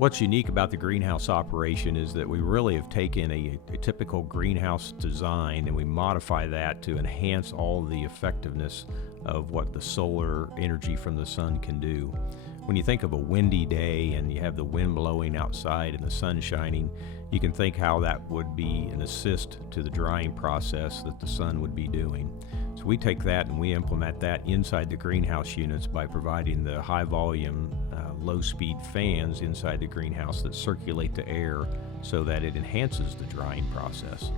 What's unique about the greenhouse operation is that we really have taken a typical greenhouse design and we modify that to enhance all the effectiveness of what the solar energy from the sun can do. When you think of a windy day and you have the wind blowing outside and the sun shining, you can think how that would be an assist to the drying process that the sun would be doing. So we take that and we implement that inside the greenhouse units by providing the high volume, low speed fans inside the greenhouse that circulate the air so that it enhances the drying process.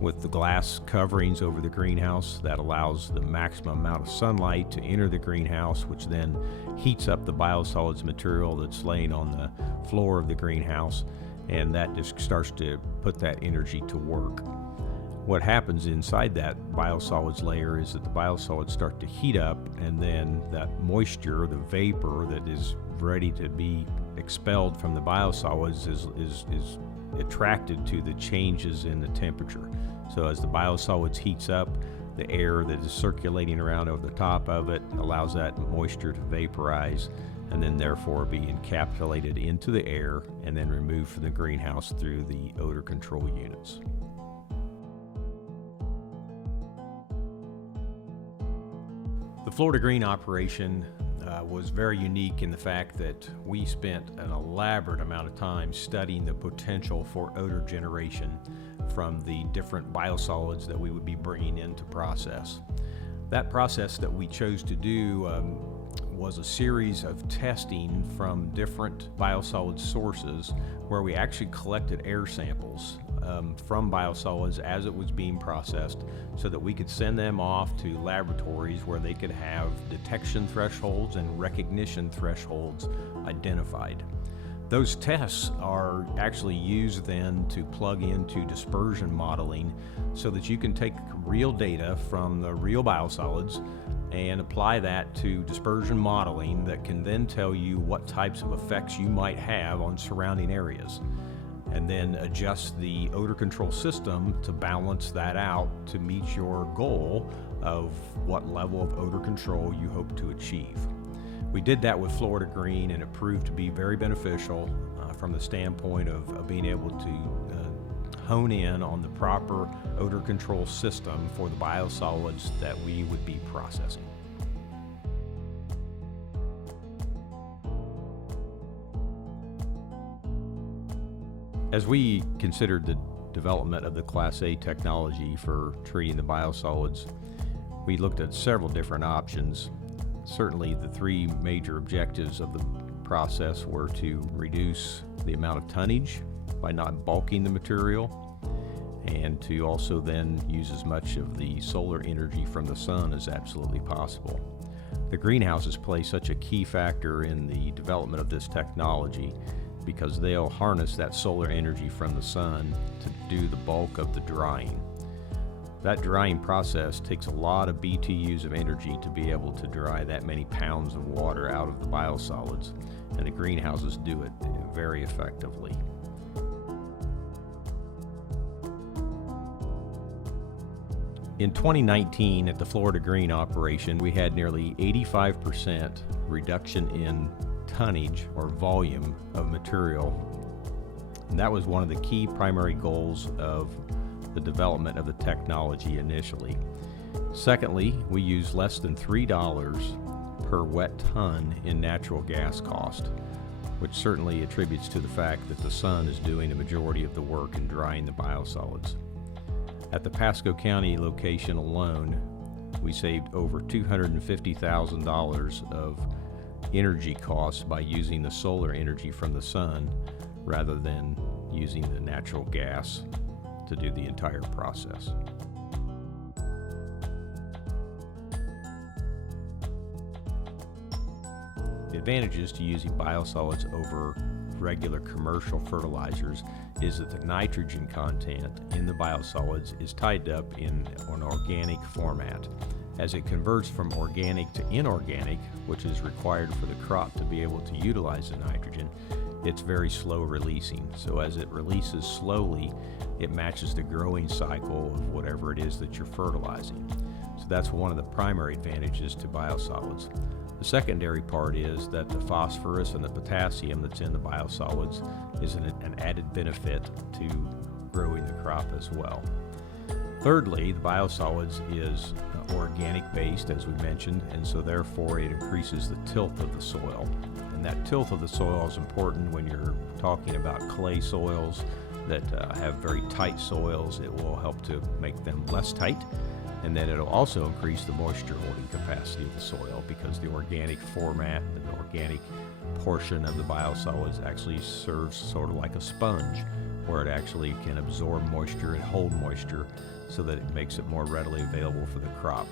With the glass coverings over the greenhouse, that allows the maximum amount of sunlight to enter the greenhouse, which then heats up the biosolids material that's laying on the floor of the greenhouse, and that just starts to put that energy to work. What happens inside that biosolids layer is that the biosolids start to heat up, and then that moisture, the vapor that is ready to be expelled from the biosolids is attracted to the changes in the temperature. So as the biosolids heats up, the air that is circulating around over the top of it allows that moisture to vaporize and then therefore be encapsulated into the air and then removed from the greenhouse through the odor control units. The FloridaGreen operation was very unique in the fact that we spent an elaborate amount of time studying the potential for odor generation from the different biosolids that we would be bringing into process. That process that we chose to do was a series of testing from different biosolid sources where we actually collected air samples from biosolids as it was being processed so that we could send them off to laboratories where they could have detection thresholds and recognition thresholds identified. Those tests are actually used then to plug into dispersion modeling so that you can take real data from the real biosolids and apply that to dispersion modeling that can then tell you what types of effects you might have on surrounding areas, and then adjust the odor control system to balance that out to meet your goal of what level of odor control you hope to achieve. We did that with FloridaGreen, and it proved to be very beneficial from the standpoint of being able to hone in on the proper odor control system for the biosolids that we would be processing. As we considered the development of the Class A technology for treating the biosolids, we looked at several different options. Certainly the three major objectives of the process were to reduce the amount of tonnage by not bulking the material, and to also then use as much of the solar energy from the sun as absolutely possible. The greenhouses play such a key factor in the development of this technology because they'll harness that solar energy from the sun to do the bulk of the drying. That drying process takes a lot of BTUs of energy to be able to dry that many pounds of water out of the biosolids, and the greenhouses do it very effectively. In 2019 at the FloridaGreen operation, we had nearly 85% reduction in tonnage or volume of material. And that was one of the key primary goals of the development of the technology initially. Secondly, we use less than $3 per wet ton in natural gas cost, which certainly attributes to the fact that the sun is doing the majority of the work in drying the biosolids. At the Pasco County location alone, we saved over $250,000 of energy costs by using the solar energy from the sun rather than using the natural gas to do the entire process. The advantages to using biosolids over regular commercial fertilizers is that the nitrogen content in the biosolids is tied up in an organic format. As it converts from organic to inorganic, which is required for the crop to be able to utilize the nitrogen, it's very slow releasing. So as it releases slowly, it matches the growing cycle of whatever it is that you're fertilizing. So that's one of the primary advantages to biosolids. The secondary part is that the phosphorus and the potassium that's in the biosolids is an added benefit to growing the crop as well. Thirdly, the biosolids is organic based, as we mentioned, and so therefore it increases the tilth of the soil. And that tilth of the soil is important when you're talking about clay soils that have very tight soils. It will help to make them less tight, and then it'll also increase the moisture holding capacity of the soil, because the organic format, the organic portion of the biosolids actually serves sort of like a sponge, where it actually can absorb moisture and hold moisture so that it makes it more readily available for the crop.